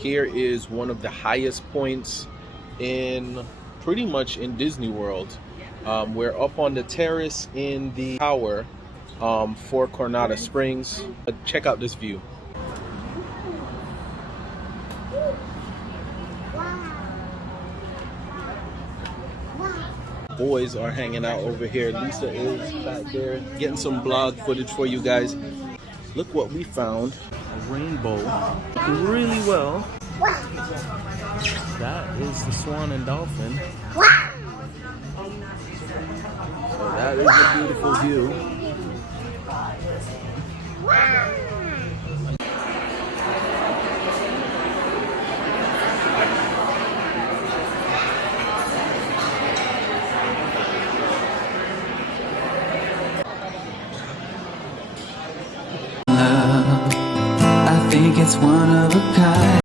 Here is one of the highest points in pretty much in Disney World. We're up on the terrace in the tower for Coronado Springs. Check out this view. Boys are hanging out over here. Lisa is back there getting some vlog footage for you guys. Look what we found. A rainbow. Really well. That is the swan and dolphin. So that is a beautiful view. I think it's one of a kind.